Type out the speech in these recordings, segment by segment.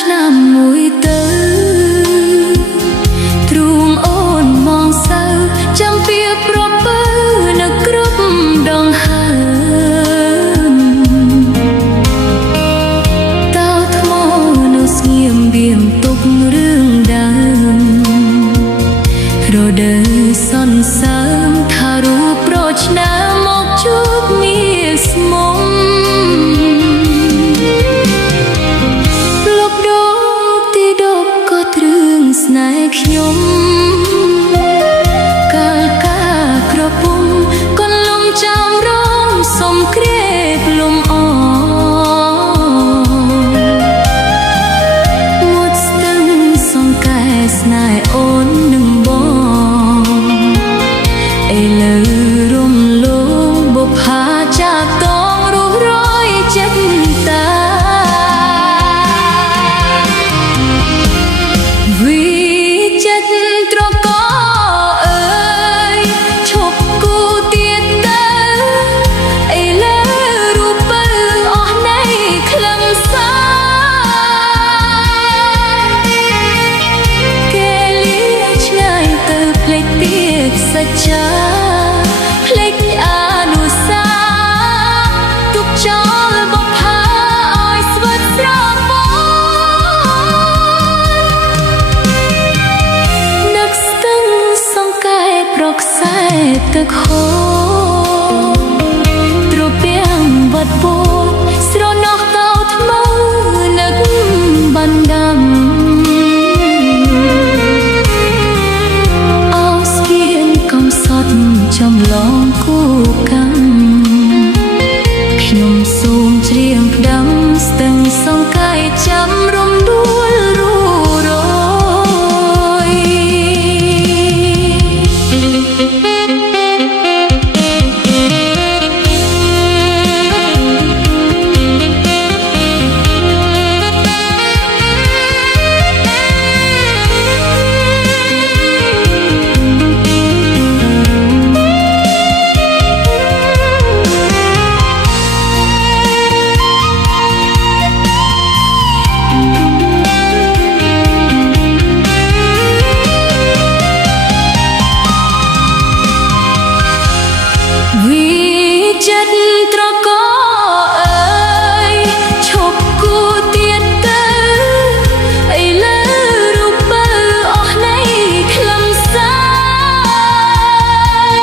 ឆ្នាំមួយទៅទ្រូងអូនមងសៅចាំពីប្រពើនៅគ្រប់ដងហើមតើថ្មនៅស្ងៀមបៀមទុករឿងដើមរដូវសន្សើមថារូបប្រឆ្នាំមកជួបងារស្មុំស្នេហ៍ខ្ញុំកាលក្រពុំកូនលំចាំរងសុំក្រេបលំអមុតស្ទឹងសង្កែស្នេហ៍អូននឹងបងឥឡូវរំលងបុប្ផាចាក់តងរុះរយចិត្តតាសច្ចាភ្លេចអនុសាទុកចោលបុប្ផាឲ្យស្វិតស្រពន់នឹកស្ទឹងសង្កែប្រខ្សែទឹកហូរទ្រពាំងបាត់ពោតស្រណោះតោថ្មនឹកបណ្ដាំចំឡងគូកម្មខ្ញុំសូមច្រៀងផ្ដាំស្ទឹងសង្កែចាំរំដួលរួរយចិត្តត្រកអើយឈប់គូទៀតទៅឥឡូវរូបបើអស់នៃខ្លឹមសារ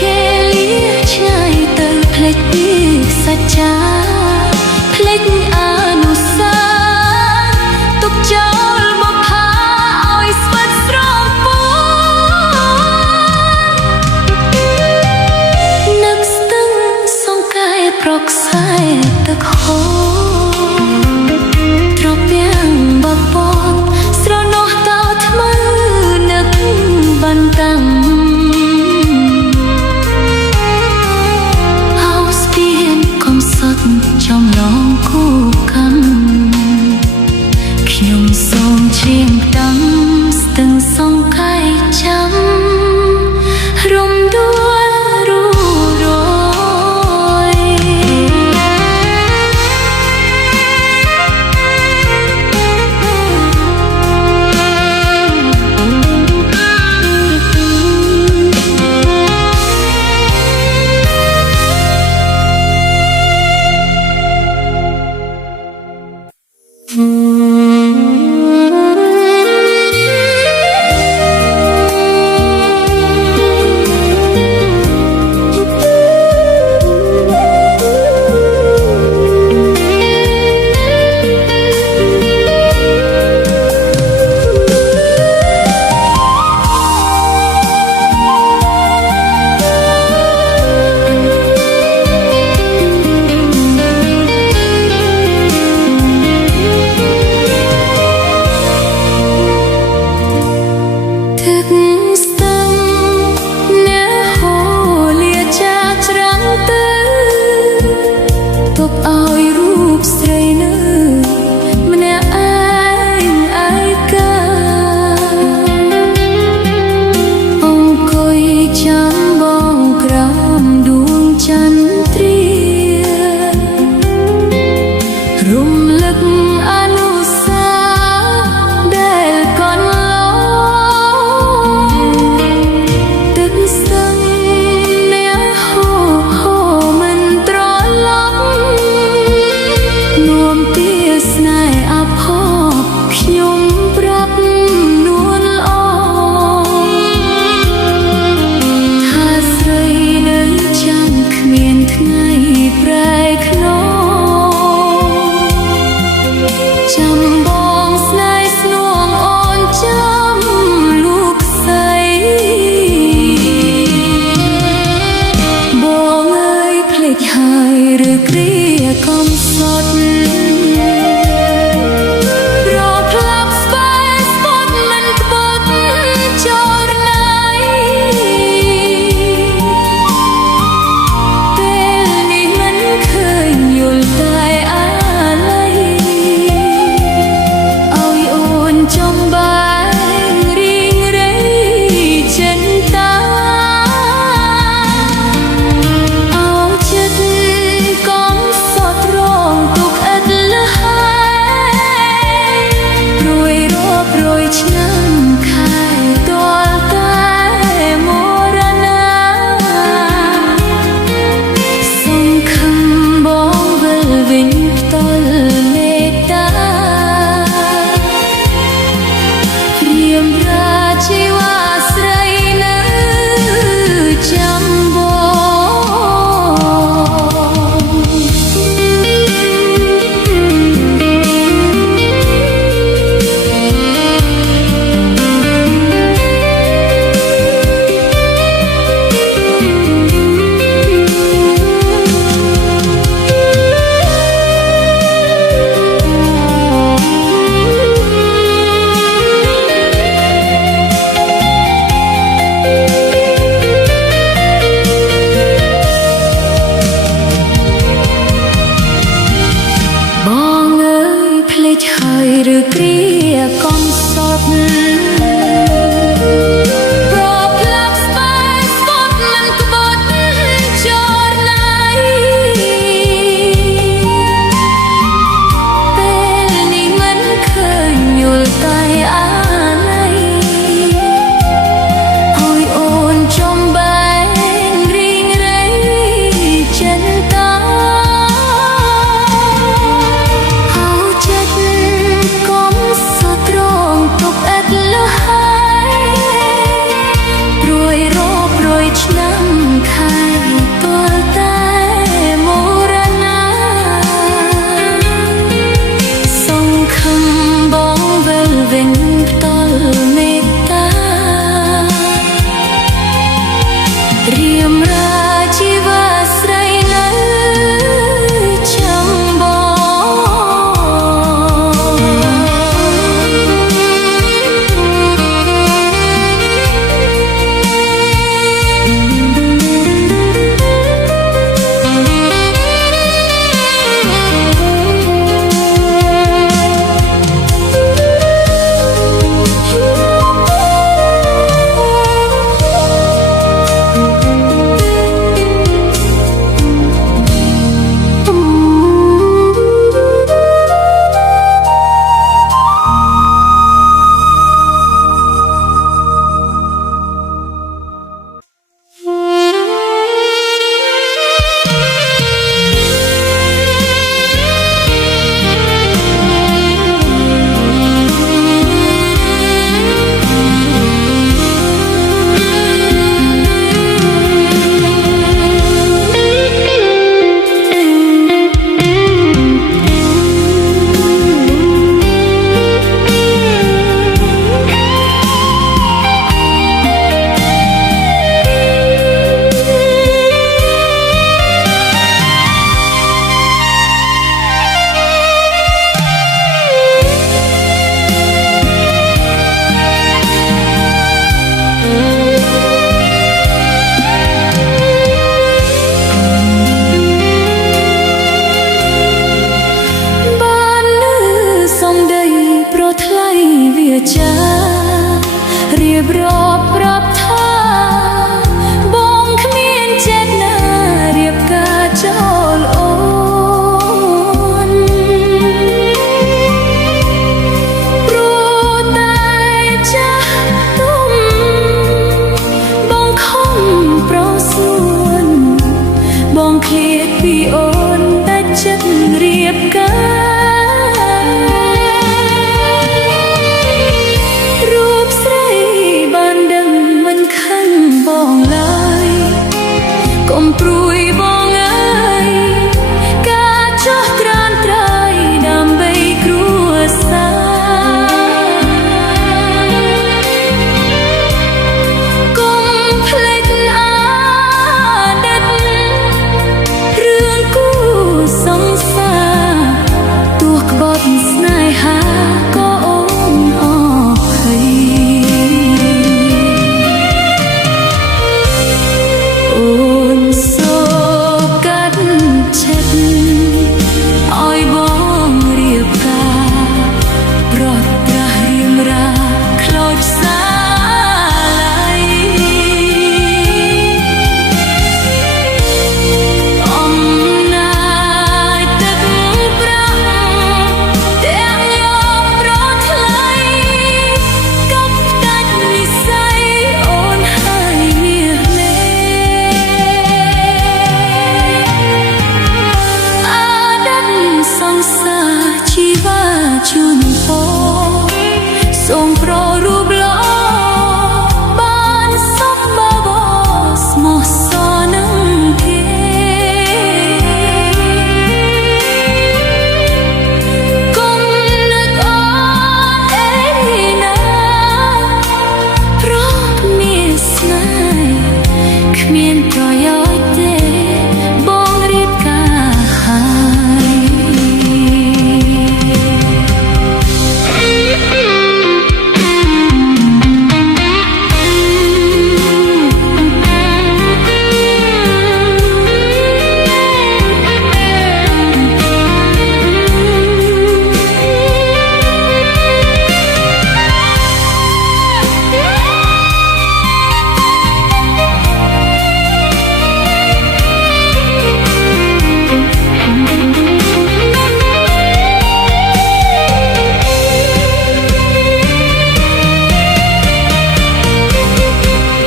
គេលាឆ្ងាយទៅភ្លេចពីសច្ចាភ្លេចអនុសាទុកចោលបុប្ផាឲ្យស្វិតស្រពប្រខ្សែទឹកហូរទ្រពាំងបាត់បត់ស្រណោះតោថ្មនឹកបានតាំងហៅស្ពានកំសត់ចំឡងគូកម្មខ្ញុំសូមច្រៀងផ្ដាំស្ទឹងសង្កែចាំរំដួលរួរយ ឃ្លាតពីអូនតែចិត្តរៀបការរូបស្រីបានដឹងមិនខឹងបងឡើយកុំព្រួយបងអើយការចោះត្រានត្រៃដើម្បីគ្រួសារកុំភ្លេចអាណិតរឿងគូសង្សារទោះក្បត់ស្នេហាក៏អូនអភ័យអូនសូកាត់ចិត្តឲ្យបងរៀបការប្រត់ប្រាស់រៀងរាខ្លោចសាឡៃអំណាចទឹកប្រាក់ទាំងយកប្រថ្លៃកັບដាច់និស្ស័យអូនហើយមាសលេអាដិតសង្សារជីវាជូនពរសូមប្ររូបល្អបានសុខបបរស្មោះសរនឹងគេកុំនឹកអូនអេណាព្រោះមានស្នេហ៍គ្មានប្រយោជន៍ទេបងរៀបការហើយ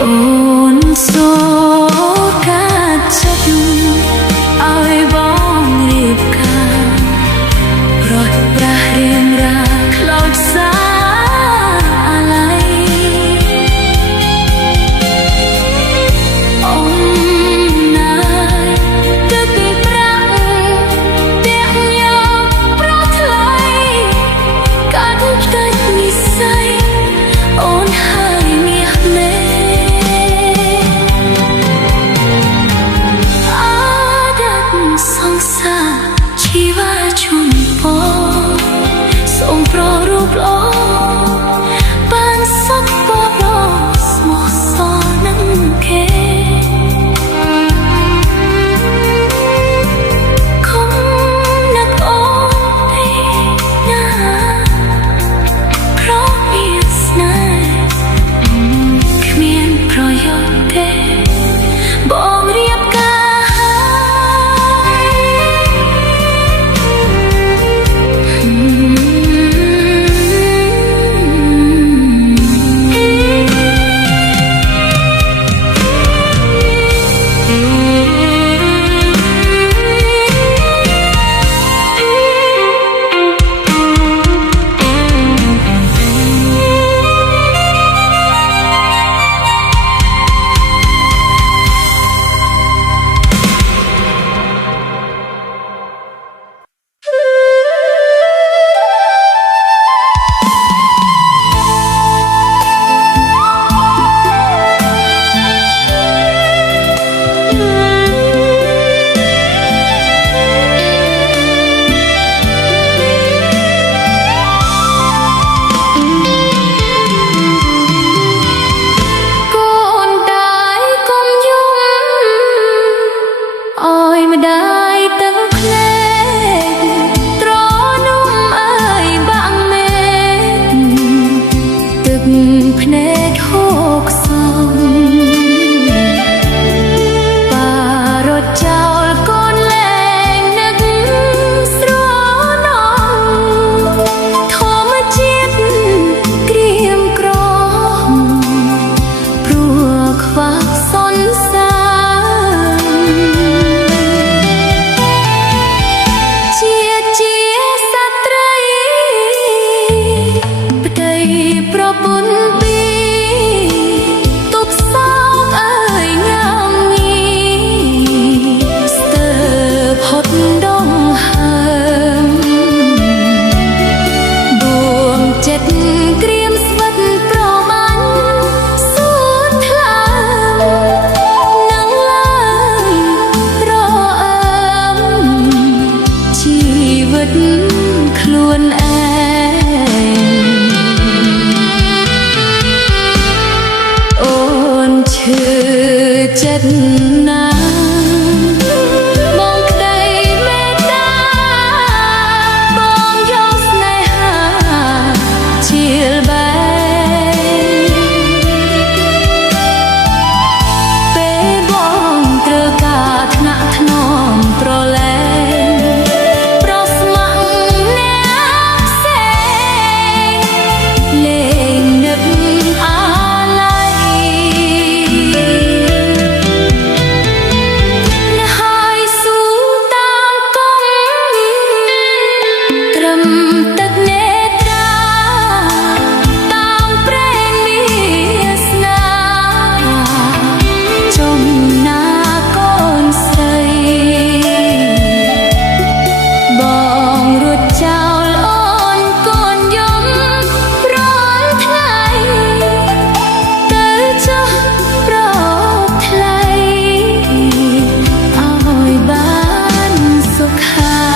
អូនសូកាត់ចិត្តឲ្យបងរៀបការប្រត់ប្រាស់រៀងរាខ្លោចសាឡៃអំណាចទឹកប្រាក់ទាំងយកប្រថ្លៃកាត់ផ្ដាច់និស្ស័យអូនហើយមាសមេអាដិតសង្សារជីវាជូនពរសូមប្ររូបល្អបានសុខបបរស្មោះសរនឹងគេកុំនឹកអូនទេណាព្រោះមានស្នេហ៍គ្មានប្រយោជន៍ទេបងរៀបការ ក្រៀមស្វិតប្រមាញ់សួនថ្លើមនឹងឡើយរអើមជីវិតខ្លួនឯងអូនឈឺចិត្តណាបងក្តីមេត្តាបងយកស្នេហាជាលបែងពេលបងត្រូវការថ្នាក់ថ្នមប្រឡែងប្រស្ម័គ្រអ្នកផ្សេងលេងនឹកអាឡ័យហើយស៊ូតាមកង់ត្រឹមទឹកនេត្រាតាមព្រេងមានស្នាចំណាកូនស្រីបងរត់ចោលអូនកូនយំរាល់ថ្ងៃទៅចុះប្រថ្លៃឲ្យបានសុខា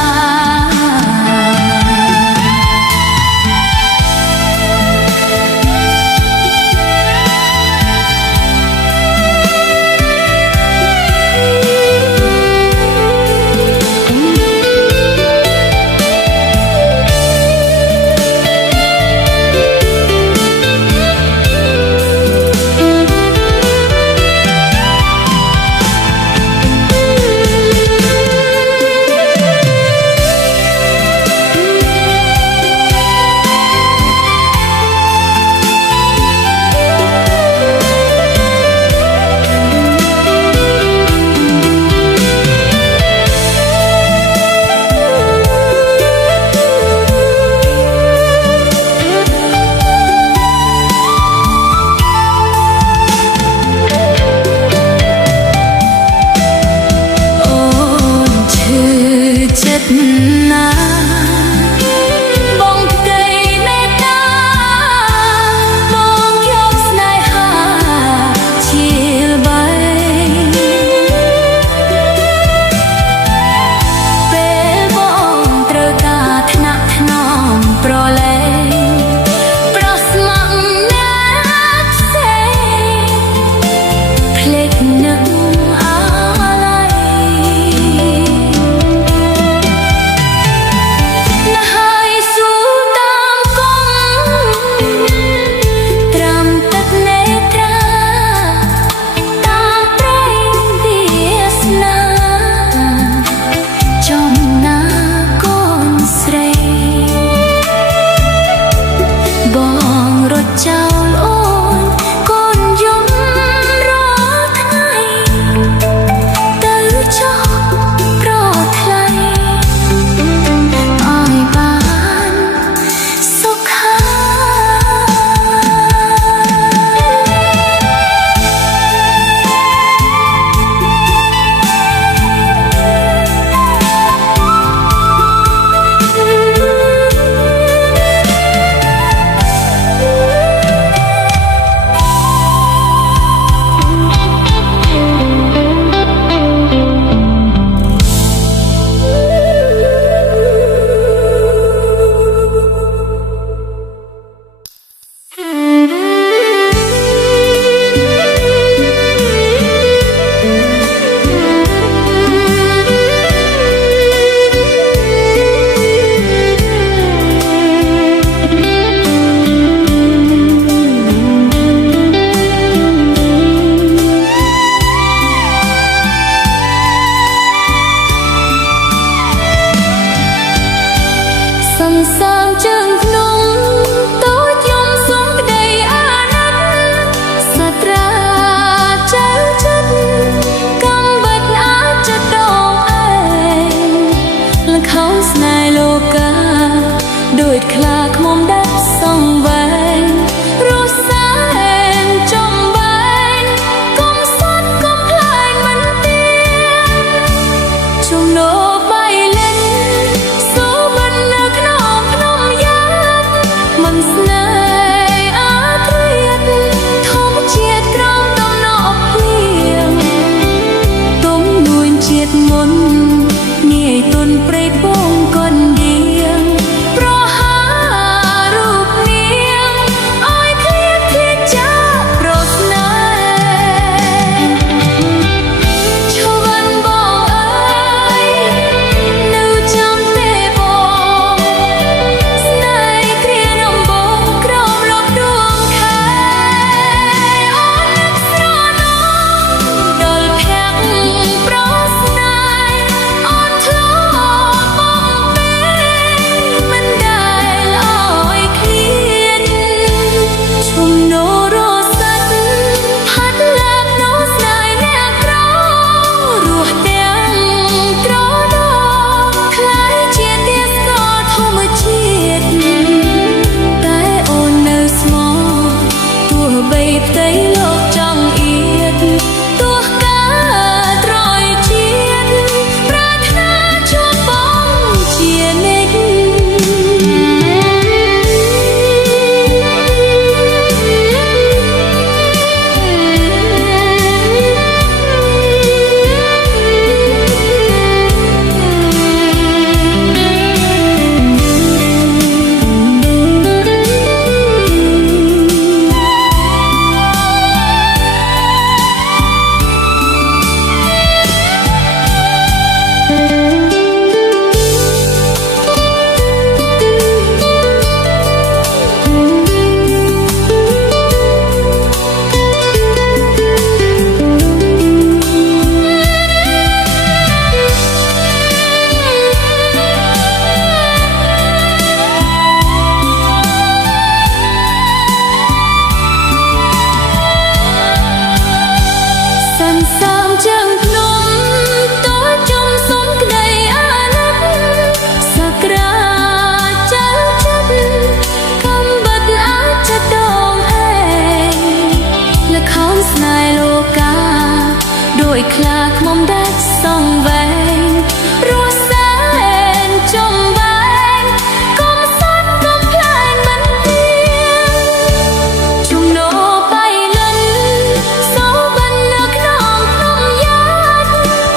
ស្នេហ៍ មុននាយទុនព្រៃពងកនដៀងប្រហារូបនាងឲ្យឃ្លៀតឃ្លាតចាប្រស្នេហ៍ឈវិនបងអើយនៅចាំទេបងស្នេហ៍គ្រាដំបូងក្រោមលប់ដួងខែអូននឹកស្រណោដល់ភ័ក្រប្រស្នេហ៍អូនធ្លាប់បងពេលមិនដែលឲ្យឃ្លាតឈុំនោរសាច់ផាត់លើកនោស្នេហ៍អ្នកក្ររស់ទាំងត្រដោខ្លាយជាទាស្គរធម្មជាតិតែអូននៅស្មោះទោះបីផ្ទៃលោកចង់អៀតទោះកើតត្រយជាតិប្រាថ្នាជួបបងជានិច្ចសន្សាមជើងភ្នំតូចជុំសុំក្ដីអាណិតសក្រាចៅចិត្តកំបិតអាចចិត្តដងឯងល្ខោនស្នេហ៍លោកាដោយខ្លាឃ្មុំដាច់សងវែងរស់សែនចំបែងកុំសត់កុំខ្លែងមិនទៀងជំនោបៃលិនសូបិននៅក្នុងភ្នំយ៉ាត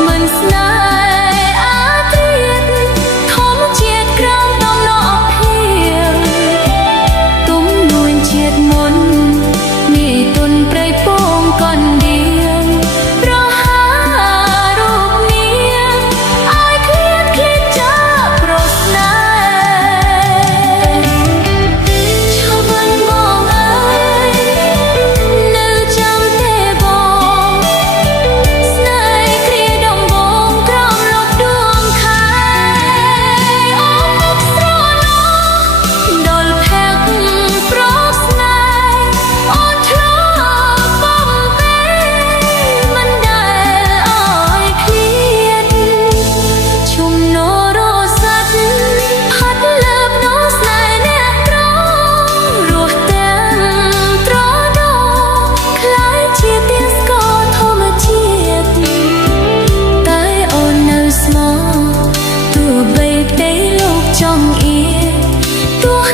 មិនស្នេហ៍អាត្រៀតធម្មជាតិក្រោមតំណក់ភាទុំនួនជាតិមុននាយទុនព្រៃពងកនដៀងប្រហារូបនាងឲ្យឃ្លាតឃ្លាតចាប្រស្នេហ៍ឈវិនបងអើយនៅចាំទេបងស្នេហ៍គ្រាដំបូងក្រោមលប់ដួងខែអូននឹកស្រណោដល់ភ័ក្រប្រស្នេហ៍អូនធ្លាប់បងពេលមិនដែលឲ្យឃ្លាតឈុំនោរសាច់ផាត់លើបនោស្នេហ៍អ្នកក្ររស់ទាំងត្រដោខ្លាយជាទាស្គរធម្មជាតិតែអូននៅស្មោះទោះបីផ្ទៃលោកចង់អៀតទោះ